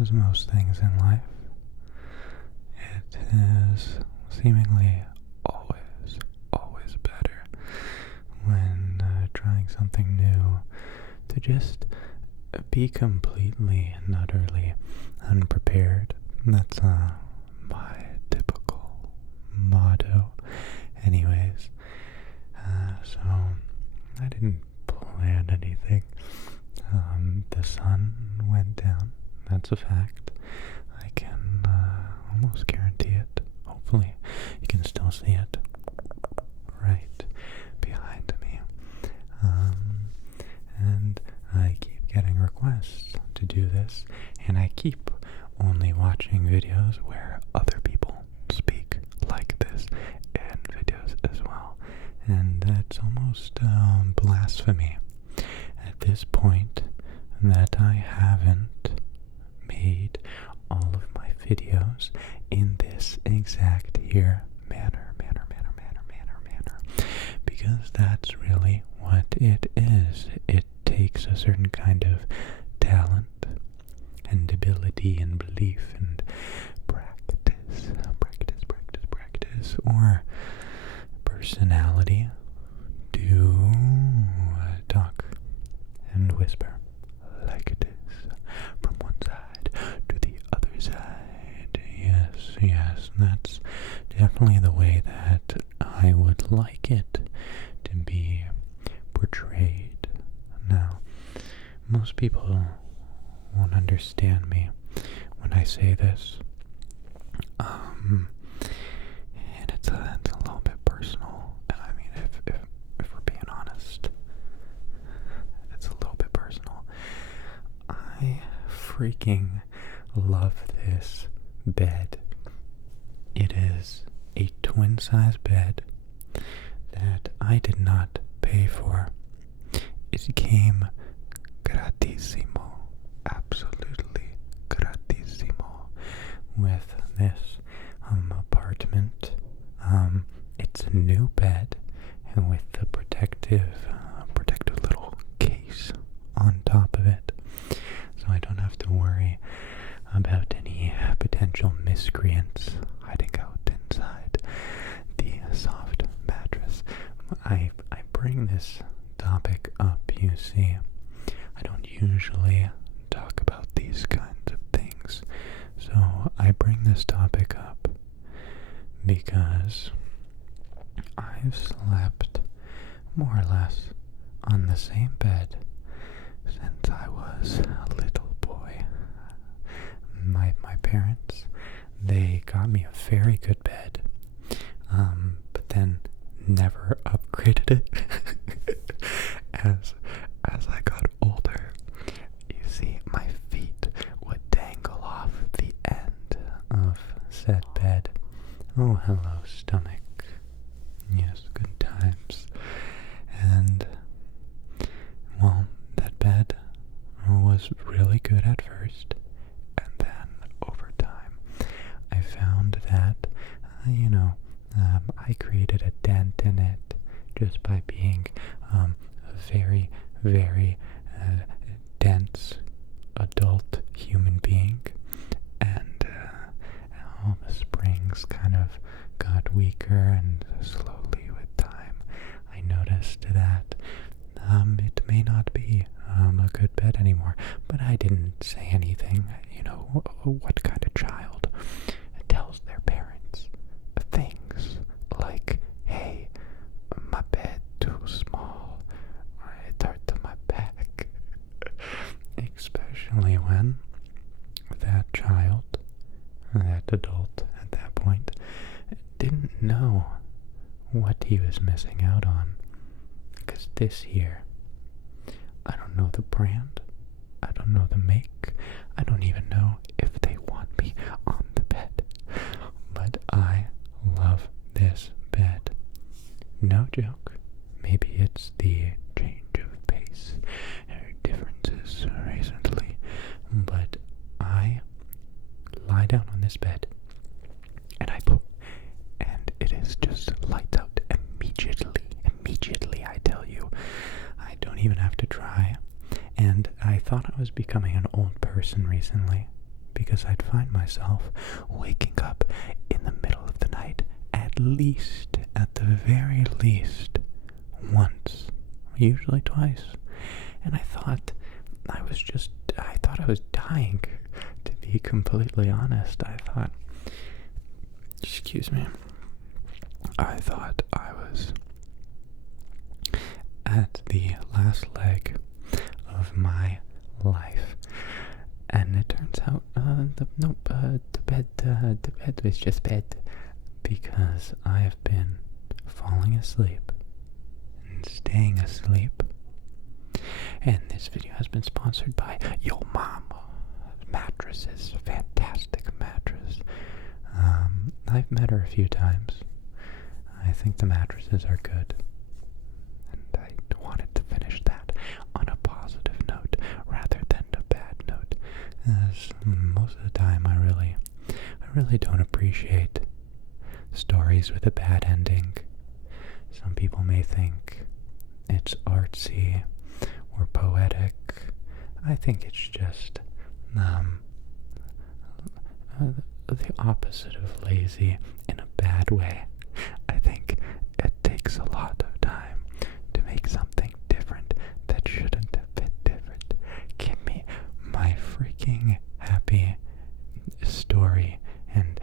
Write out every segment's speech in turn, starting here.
as most things in life, it is seemingly always better when trying something new to just be completely and utterly unprepared. That's my typical motto. Anyways, so I didn't plan anything. The sun went down. That's a fact. I can almost guarantee it. Hopefully, you can still see it right behind me. And I keep getting requests to do this, and I keep only watching videos where other people speak like this in videos as well. And that's almost blasphemy at this point that I haven't made all of my videos in this exact here manner. Because that's really what it is. It takes a certain kind of talent and ability and belief and practice, or personality to talk and whisper like this from one side to the other side. Yes, that's definitely the way that I would like it to be portrayed. Now, most people won't understand me when I say this, and it's a little bit personal. I mean, if we're being honest, it's a little bit personal. I freaking love this bed. It is a twin-size bed that I did not pay for. It came gratissimo, absolutely gratissimo, with this apartment. It's a new bed, and with the protective little case on top of it, so I don't have to worry about any potential miscreants hiding out inside the soft mattress. I bring this topic up, you see. I don't usually talk about these kinds of things, so I bring this topic up because I've slept more or less on the same bed since I was a little boy. My parents, they got me a very good bed, but then never upgraded it as I got older. You see, my feet would dangle off the end of said bed. Oh, hello, stomach. Yes, good times. And, well, that bed was really good at first, and then over time I found that, I created a dent in it just by being a very, very dense adult human being, and all the springs kind of got weaker, and slowly with time I noticed that it may not be a good bed anymore. But I didn't say anything. What kind of child tells their parents things like, hey, my bed too small, or it hurt my back? Especially when that child, that adult at that point, didn't know what he was missing out on. Because this here, I don't know the brand, I don't know the make, I don't even know if they want me on the bed, but I love this bed. No joke. Maybe it's the change of pace or differences recently, but I lie down on this bed and I poop, and it is just lights out immediately, I tell you. I don't even have to try. And I thought I was becoming an old person recently. because I'd find myself waking up in the middle of the night at the very least, once, usually twice. And I thought I was dying, to be completely honest. I thought I was at the last leg of my life. And it turns out, the bed was just bed, because I have been falling asleep and staying asleep. And this video has been sponsored by Yo Mom Mattresses, fantastic mattress. I've met her a few times. I think the mattresses are good. And I wanted to finish that on a positive note rather than a bad note. As most of the time I really don't appreciate stories with a bad ending. Some people may think it's artsy or poetic. I think it's just the opposite of lazy in a bad way. I think it takes a lot of time to make something different that shouldn't have been different. Give me my freaking happy story and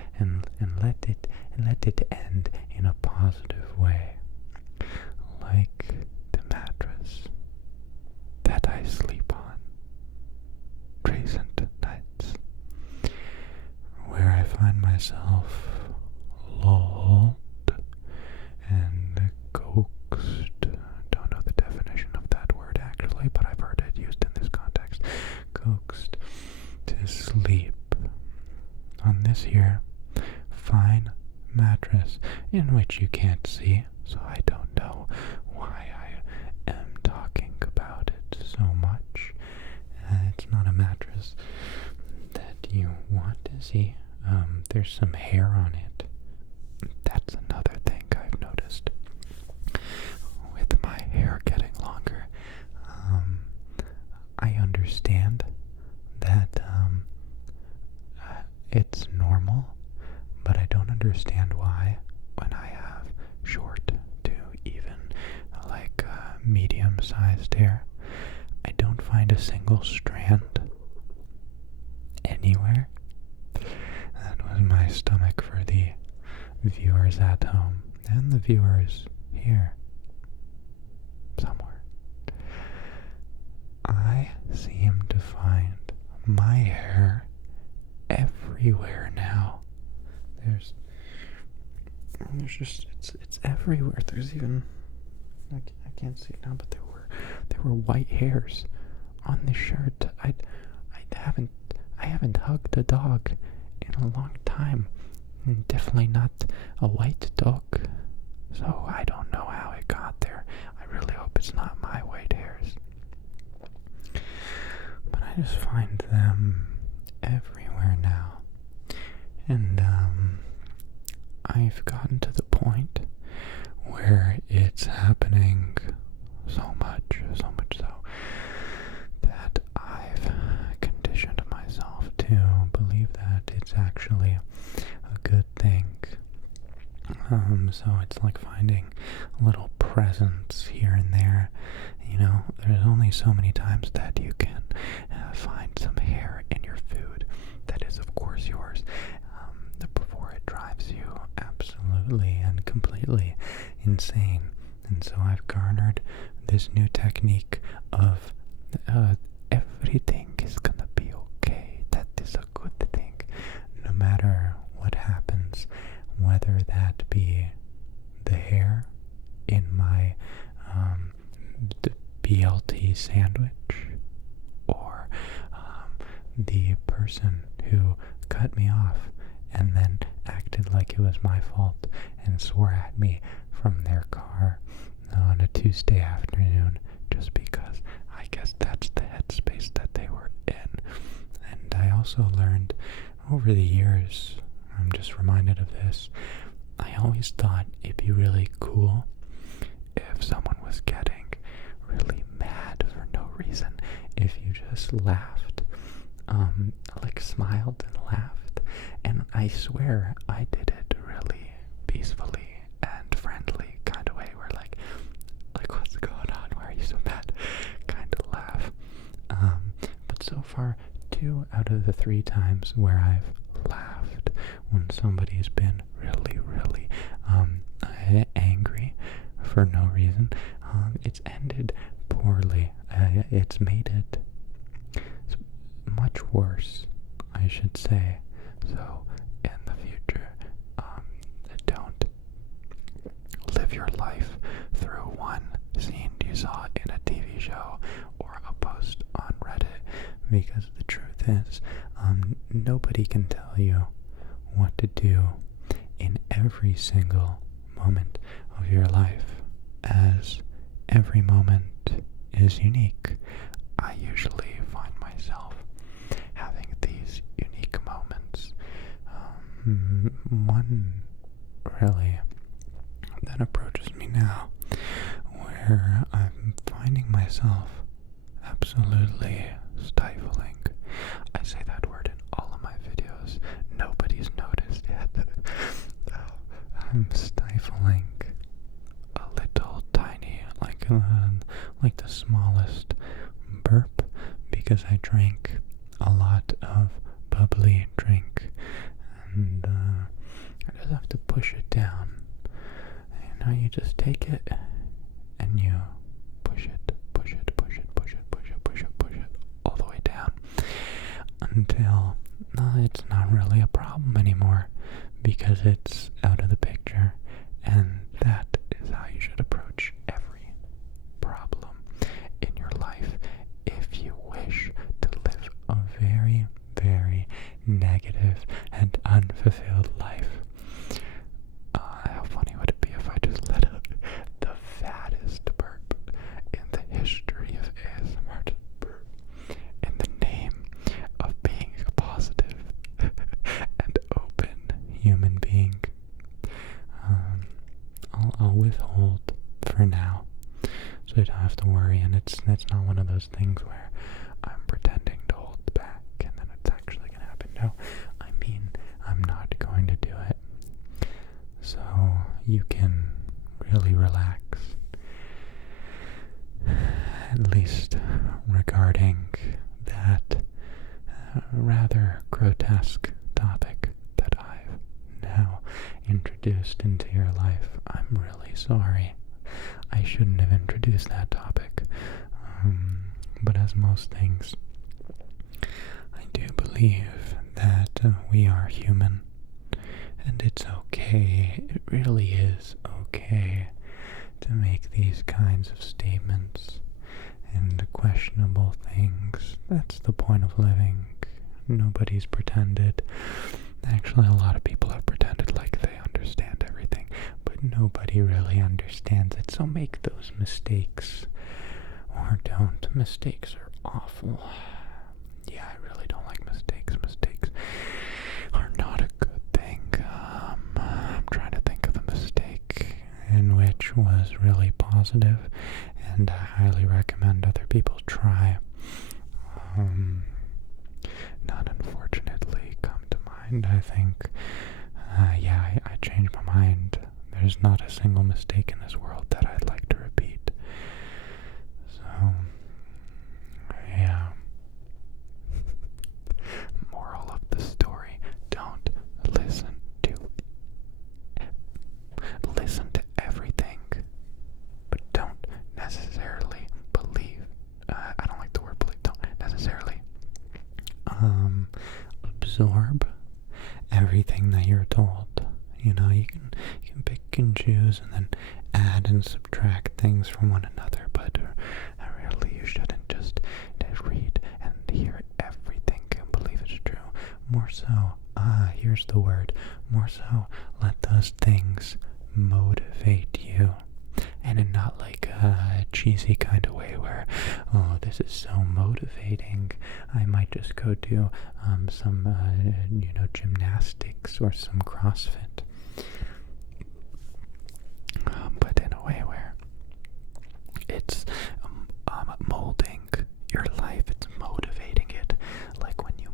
let it end in a positive way, like the mattress that I sleep on recent nights, where I find myself lulled and coaxed. Don't know the definition of that word actually, but I've heard it used in this context. Coaxed to sleep on this here fine mattress, in which you can't see, so I don't know why I am talking about it so much. It's not a mattress that you want to see. There's some hair on it. That's another thing I've noticed with my hair getting longer. I understand that it's normal, but I don't understand why, when I have short to even medium-sized hair, I don't find a single strand anywhere. That was my stomach for the viewers at home and the viewers here somewhere. I seem to find my hair everywhere now. It's everywhere. There's even, I can't see it now, but there were white hairs on the shirt. I haven't hugged a dog in a long time. Definitely not a white dog. So I don't know how it got there. I really hope it's not my white hairs. But I just find them everywhere now. And I've gotten to the point where it's happening so much so that I've conditioned myself to believe that it's actually a good thing. So it's like finding little presents here and there. You know, there's only so many times that you can find some hair in your food that is, of course, yours, before it drives you absolutely and completely insane. And so I've garnered this new technique of everything is gonna be okay. That is a good thing, no matter what happens, whether that be the hair in my BLT sandwich, or the person who cut me off and then acted like it was my fault and swore at me from their car on a Tuesday afternoon, just because I guess that's the headspace that they were in. And I also learned over the years, I'm just reminded of this, I always thought it'd be really cool if someone was getting really mad for no reason, if you just laughed like smiled and laughed, and I swear I did it really peacefully and friendly kind of way, where like what's going on? Why are you so mad? Kind of laugh. But so far, 2 out of the 3 times where I've laughed when somebody's been really, really angry for no reason, it's ended poorly. It's made it much worse, I should say. So in the future, don't live your life through one scene you saw in a TV show or a post on Reddit, because the truth is, nobody can tell you what to do in every single moment of your life, as every moment is unique. I usually find myself having these unique moments. One really that approaches me now, where I'm finding myself absolutely stifling. I say that word in all of my videos. Nobody's noticed yet. I'm stifling a little tiny, like the smallest burp, because I drank a lot of bubbly drink, and I just have to push it down. You know, you just take it and you push it all the way down until it's not really a problem anymore, because it's out of the picture. And that is how you should approach every problem in your life if you wish to live a very, very negative and unfulfilled life. How funny would it be if I just let out the fattest burp in the history of ASMR? Just burp in the name of being a positive and open human being. I'll withhold for now, so you don't have to worry, and it's not one of those things where I'm pretending to hold back and then it's actually gonna happen. No, I mean, I'm not going to do it. So you can really relax, at least regarding that rather grotesque topic that I've now introduced into your life. I'm really sorry. I shouldn't have introduced that topic. But as most things, I do believe that we are human, and it's okay. It really is okay to make these kinds of statements and questionable things. That's the point of living. Nobody's pretended. Actually, a lot of people have pretended like they understand everything, but nobody really understands it. So make those mistakes, or don't. Mistakes are awful. Yeah, I really don't like mistakes. Mistakes are not a good thing. I'm trying to think of a mistake in which was really positive, and I highly recommend other people try. None unfortunately come to mind. I think, I changed my mind. There's not a single mistake in this world that I'd like to repeat. So, yeah. Moral of the story: don't listen to everything, but don't necessarily believe. I don't like the word believe. Don't necessarily absorb everything that you're told. You know, you can pick and choose and then add and subtract things from one another, but really you shouldn't just read and hear everything and believe it's true. More so, here's the word, more so let those things motivate you, and in not like a cheesy kind of way where, oh, this is so motivating, I might just go do some gymnastics or some CrossFit, but in a way where it's molding your life, it's motivating it, like when you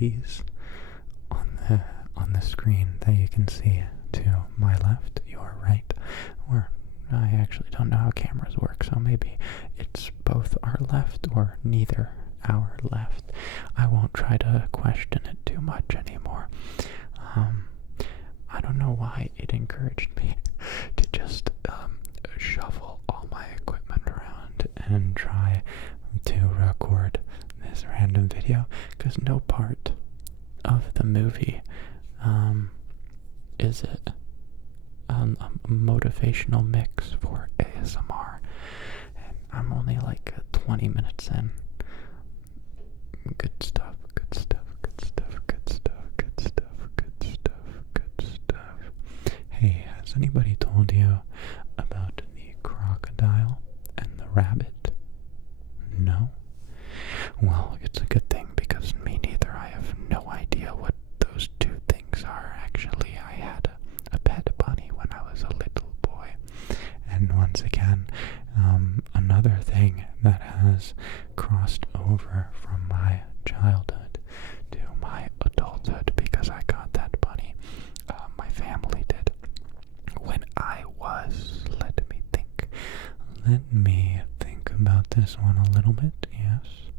ladies on the screen that you can see to my left, your right, or I actually don't know how cameras work, so maybe it's both our left or neither our left. I won't try to question it too much anymore. I don't know why it encouraged me to just shuffle all my equipment around and try to record this random video, because no part of the movie is it a motivational mix for ASMR, and I'm only like 20 minutes in. Good stuff, good stuff, good stuff, good stuff, good stuff, good stuff, good stuff. Hey, has anybody told you about the crocodile and the rabbit? No? Well, it's a good thing, because me neither. I have no idea what those two things are. Actually, I had a pet bunny when I was a little boy. And once again, another thing that has crossed over from my childhood to my adulthood, because I got that bunny, my family did, when I was, let me think about this one a little bit. Yes,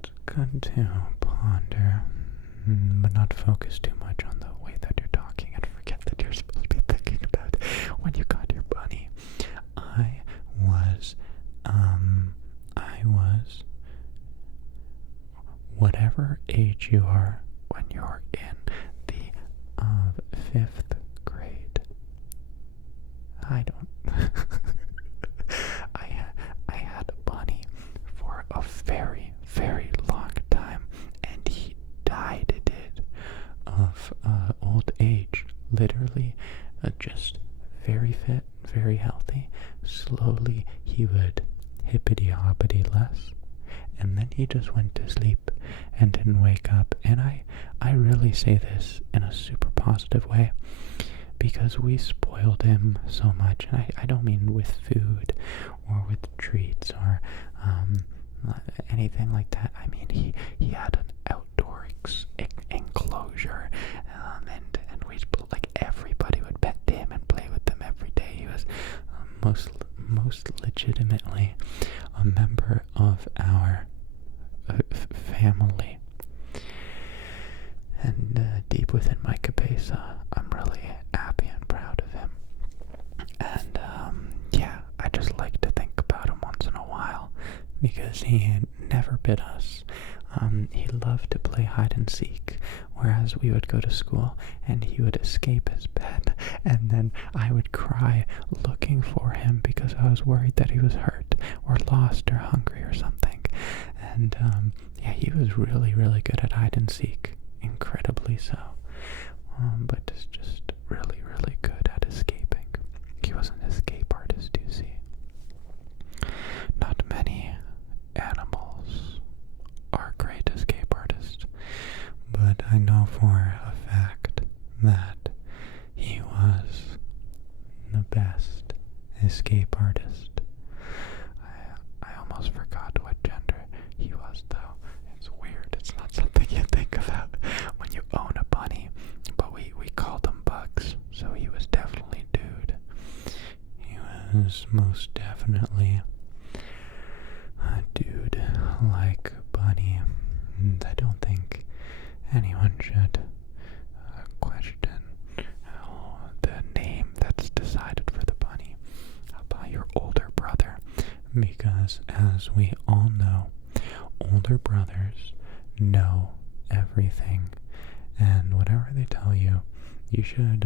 it's good to ponder, but not focus too much on the way that you're talking and forget that you're supposed to be thinking about when you got your bunny. I was whatever age you are when you're in the 5th grade. I don't I had a bunny for a very, very long time, and he died of old age. Literally, just very fit, very healthy. Slowly he would hippity-hoppity less, and then he just went to sleep and didn't wake up. And I really say this in a super positive way, because we spoiled him so much. And I don't mean with food or with treats or anything like that. I mean, he had an outdoor enclosure, and we, like, everybody would pet him and play with him every day. He was most legitimately a member of our family. And deep within my cabeza, I'm really happy and proud of him. And yeah, I just like to think about him once in a while, because he never bit us. He loved to play hide and seek, whereas we would go to school and he would escape his bed, and then I would cry looking for him because I was worried that he was hurt or lost or hungry or something. And yeah, he was really, really good at hide and seek, incredibly so, but is just really, really good at escaping. He was an escape artist, you see. Not many animals are great escape artists, but I know for a fact that he was the best escape artist. I almost forgot what gender he was, though. It's weird. It's not something you think about when you own a bunny, but we called him Bugs, so he was definitely dude. He was most definitely a dude like Bunny, and I don't think anyone should question the name that's decided for the bunny by your older brother, because as we all know, older brothers know everything, and whatever they tell you, you should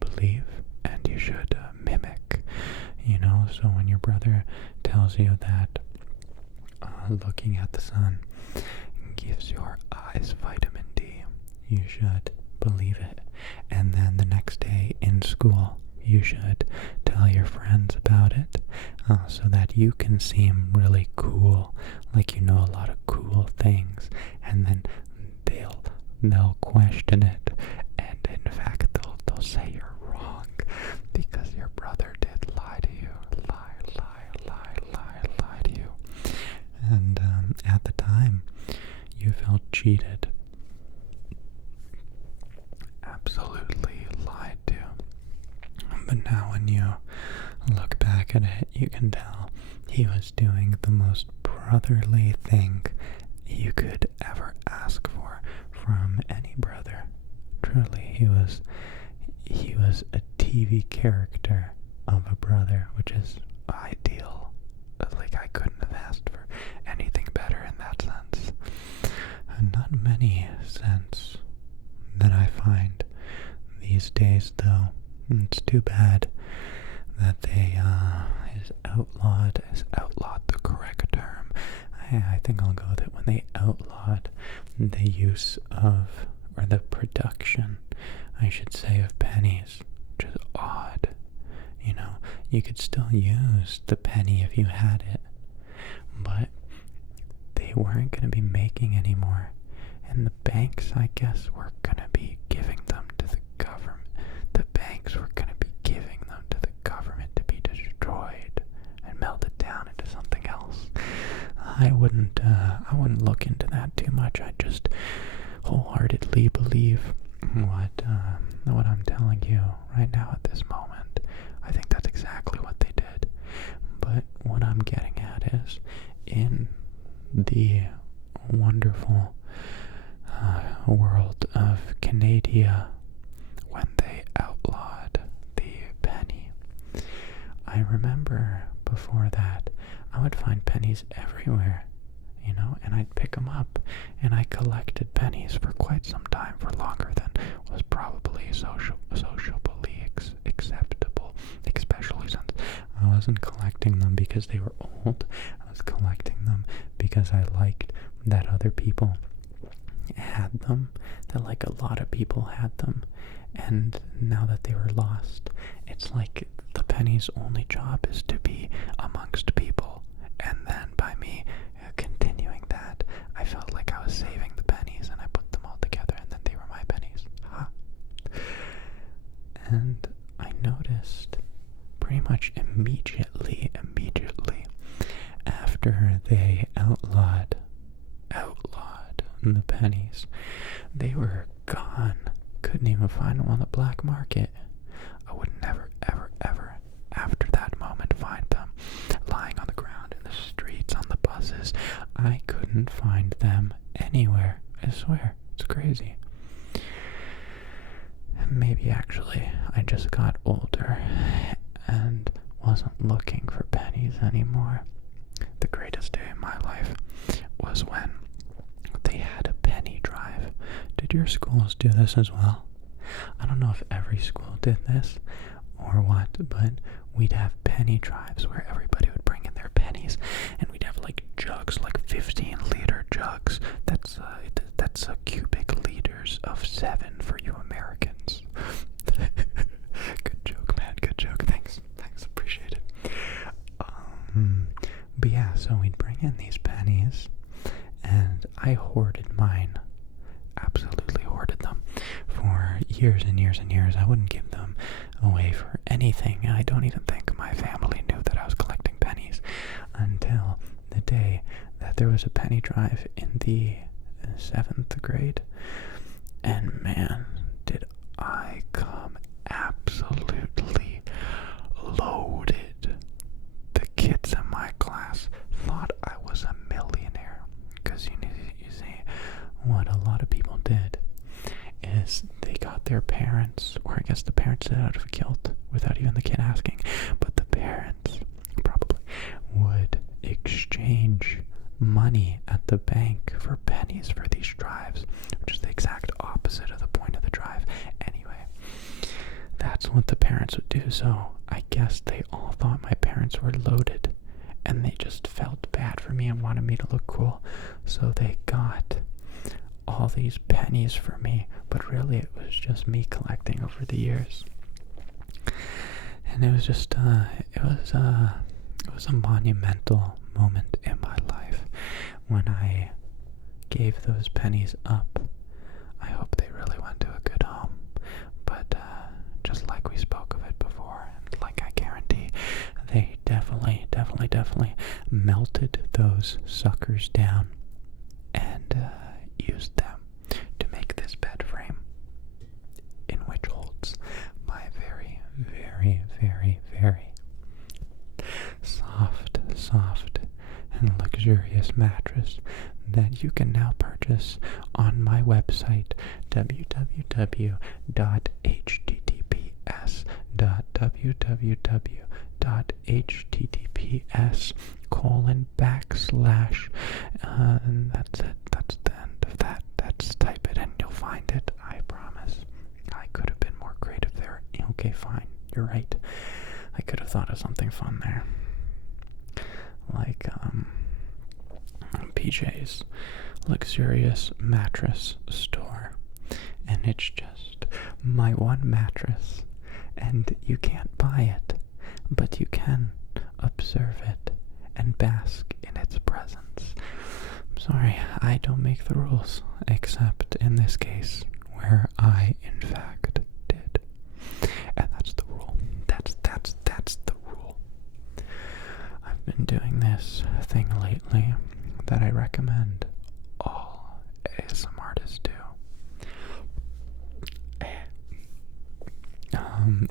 believe, and you should mimic, you know. So when your brother tells you that looking at the sun gives your eyes vitamin D, you should believe it. And then the next day in school, you should tell your friends about it, so that you can seem really cool, like you know a lot of cool things, and then they'll question it, and in fact they'll say you're wrong, because your brother did lie to you, lie to you. And at the time, you felt cheated, you can tell he was doing the most brotherly thing you could ever ask for from any brother. Truly, he was a TV character of a brother, which is ideal. Like, I couldn't have asked for anything better in that sense. And not many scents that I find these days, though. It's too bad that they is outlawed the correct term. I think I'll go with it when they outlawed the use of, or the production, I should say, of pennies, which is odd. You know, you could still use the penny if you had it, but they weren't going to be making any more, and the banks, I guess, were going to be giving them to the government. The banks were going to be giving them to the government to be destroyed and melted down into something else. I wouldn't look into that too much. I just wholeheartedly believe what I'm telling you right now at this moment. I think that's exactly what they did. But what I'm getting at is, in the wonderful world of Canada, when they outlawed the penny, I remember before that I would find pennies everywhere, you know, and I'd pick them up, and I collected pennies for quite some time, for longer than was probably socially acceptable, especially since I wasn't collecting them because they were old. I was collecting them because I liked that other people had them, that like a lot of people had them, and now that they were lost, it's like the penny's only job is to be amongst people, and then by me continuing that, I felt like I was saving the pennies, and I put them all together, and then they were my pennies. And I noticed pretty much immediately after they outlawed the pennies, they were gone. Couldn't even find them on the black market. I would never, ever, ever, after that moment, find them lying on the ground, in the streets, on the buses. I couldn't find them anywhere. I swear, it's crazy. Maybe actually I just got older and wasn't looking for pennies anymore. The greatest day of my life was when they had a penny drive. Did your schools do this as well? I don't know if every school did this or what, but we'd have penny drives where everybody would bring in their pennies, and we'd have like jugs, like 15-liter jugs. That's a cubic liters of 7 for you Americans. Good joke, man. Good joke. Thanks. Appreciate it. But yeah, so we'd bring in these pennies, and I hoarded mine. Absolutely hoarded them for years and years and years. I wouldn't give them away for anything. I don't even think my family knew that I was collecting pennies until the day that there was a penny drive in the 7th grade. And man, did I come absolutely loaded. The kids in my class thought I was a millionaire, because you see, what a lot of people did is they got their parents, or I guess the parents did out of guilt without even the kid asking, but the parents probably would exchange money at the bank for pennies for these drives, which is the exact opposite of the point of the drive. Anyway, that's what the parents would do. So I guess they all thought my parents were loaded, and they just felt bad for me and wanted me to look cool. So they got all these pennies for me, but really it was just me collecting over the years. And it was just it was a monumental moment in my life when I gave those pennies up. I hope they really went to a good home, but just like we spoke of it before, and like I guarantee, they definitely melted those suckers down and used them to make this bed frame, in which holds my very, very, very, very mattress that you can now purchase on my website, www.https:// and that's it. That's the end of that. That's type it and you'll find it. I promise. I could have been more creative there. Okay, fine. You're right. I could have thought of something fun there. Like, PJ's luxurious mattress store. And it's just my one mattress. And you can't buy it, but you can observe it and bask in its presence. I'm sorry, I don't make the rules, except in this case, where I, in fact, did. And that's the rule. That's the rule. I've been doing this thing lately that I recommend all ASMR artists do.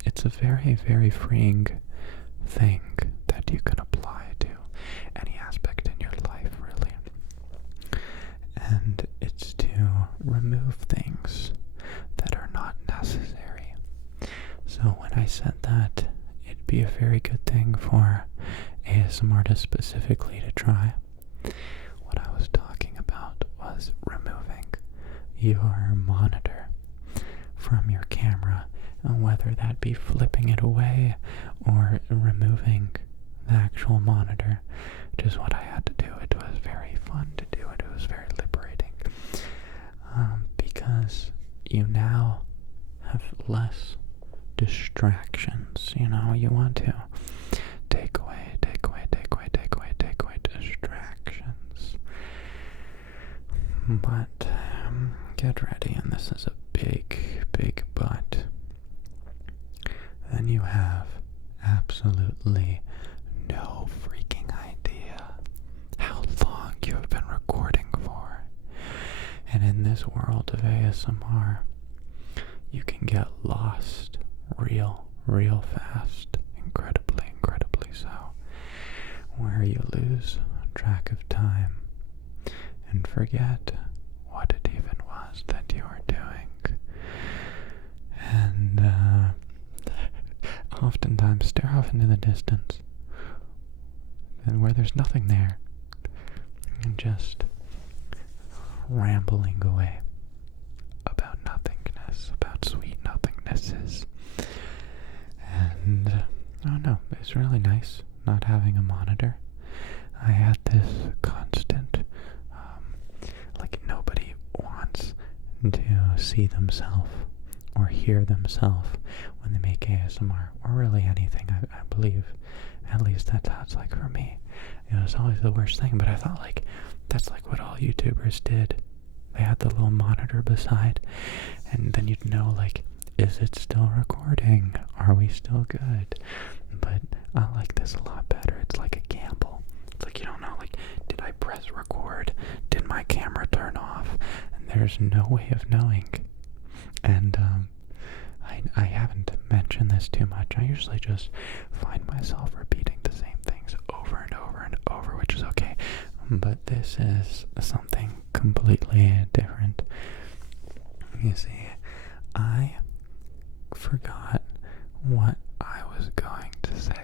It's a very, very freeing thing that you can apply to any aspect in your life, really. And it's to remove things that are not necessary. So when I said that, it'd be a very good thing for ASMR artists specifically to try. What I was talking about was removing your monitor from your camera, and whether that be flipping it away or removing the actual monitor, which is what I had to do. It was very fun to do it. It was very liberating, because you now have less distractions. You know, you want to take away distractions. But get ready, and this is a big but. Then you have absolutely no freaking idea how long you have been recording for. And in this world of ASMR, you can get lost real fast, incredibly so, where you lose track of time and forget what it even was that you were doing. And oftentimes stare off into the distance, and where there's nothing there, and just rambling away about nothingness, about sweet nothingnesses. And I don't know, it's really nice not having a monitor. I had this constant, like nobody wants to see themselves or hear themselves when they make ASMR, or really anything, I believe. At least that's how it's like for me. It was always the worst thing, but I thought like, that's like what all YouTubers did. They had the little monitor beside, and then you'd know like, is it still recording? Are we still good? But I like this a lot better. It's like a gamble. It's like you don't know, like, did I press record? Did my camera turn off? And there's no way of knowing. And I haven't mentioned this too much. I usually just find myself repeating the same things over and over, which is okay. But this is something completely different. You see, I forgot what I was going to say.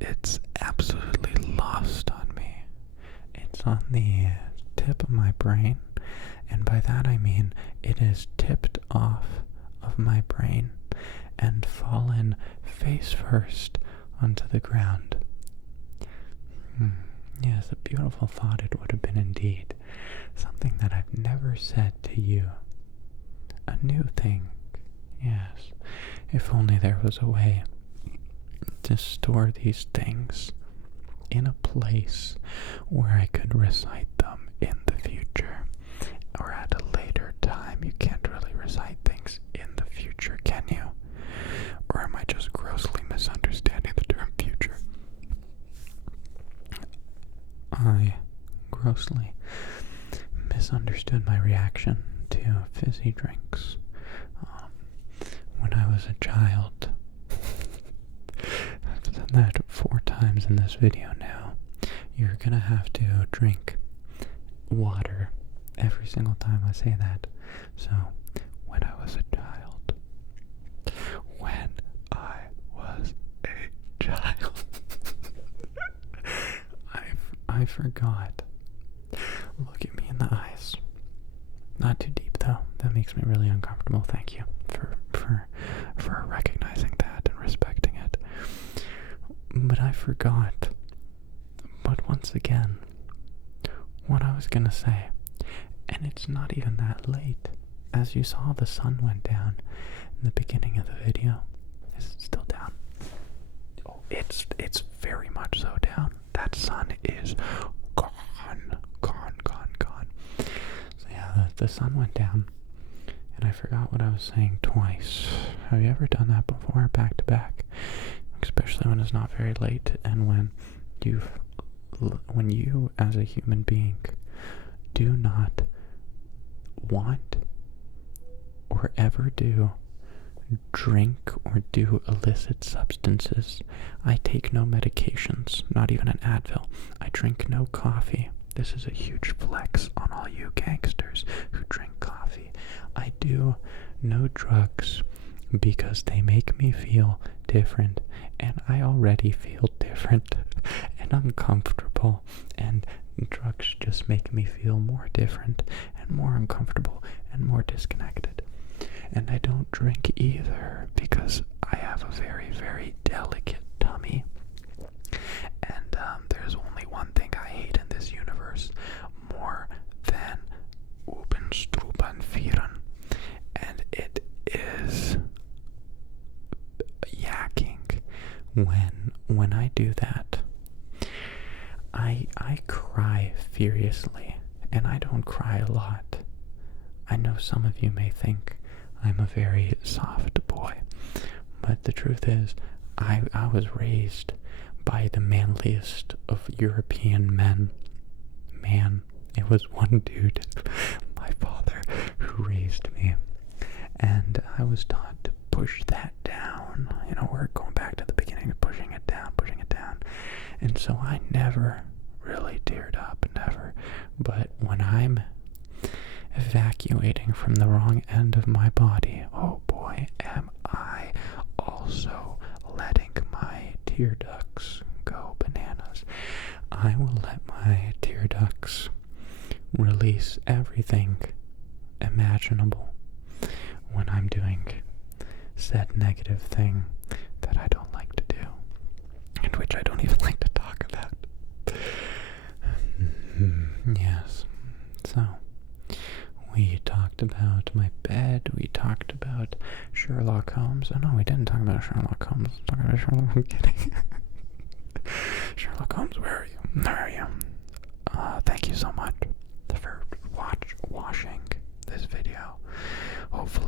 It's absolutely lost on me. It's on the tip of my brain, and by that I mean it is tipped off of my brain and fallen face first onto the ground. Yes, a beautiful thought it would have been indeed. Something that I've never said to you. A new thing. Yes. If only there was a way to store these things in a place where I could recite them in the future, or at a later time. You can't really recite things in the future, can you? Or am I just grossly misunderstanding the term future? I grossly misunderstood my reaction to fizzy drinks when I was a child. I've said that 4 times. times in this video now. You're gonna have to drink water every single time I say that. So, when I was a child, I forgot. Look at me in the eyes. Not too deep though. That makes me really uncomfortable. Thank you for recognizing that and respecting it. But I forgot. But once again, what I was gonna say, and it's not even that late. As you saw, the sun went down in the beginning of the video. Is it still down? Oh, it's very much so down. That sun is gone. So yeah, the sun went down, and I forgot what I was saying twice. Have you ever done that before, back to back? Especially when it's not very late, and when you as a human being do not want or ever do drink or do illicit substances. I take no medications, not even an Advil. I drink no coffee. This is a huge flex on all you gangsters who drink coffee. I do no drugs because they make me feel different, and I already feel different and uncomfortable, and drugs just make me feel more different and more uncomfortable and more disconnected. And I don't drink either because I have a very, very delicate tummy. And there's only one thing I hate in this universe more than Obenstrubenviren. And it is yakking. When I do that, I cry furiously, and I don't cry a lot. I know some of you may think I'm a very soft boy, but the truth is, I was raised by the manliest of European men. Man, it was one dude, my father, who raised me, and I was taught to push that down. You know, we're going back to the beginning of pushing it down, and so I never really teared up, never. But when I'm evacuating from the wrong end of my body, oh boy, am I also letting my tear ducts go bananas. I will let my tear ducts release everything imaginable when I'm doing said negative thing that I don't like to do, and which I don't even like to talk about. Yes, so we talked about my bed, we talked about Sherlock Holmes. Oh no, we didn't talk about Sherlock Holmes. Let's talk about Sherlock. I'm kidding. Sherlock Holmes, where are you? Where are you? Thank you so much for watching this video. Hopefully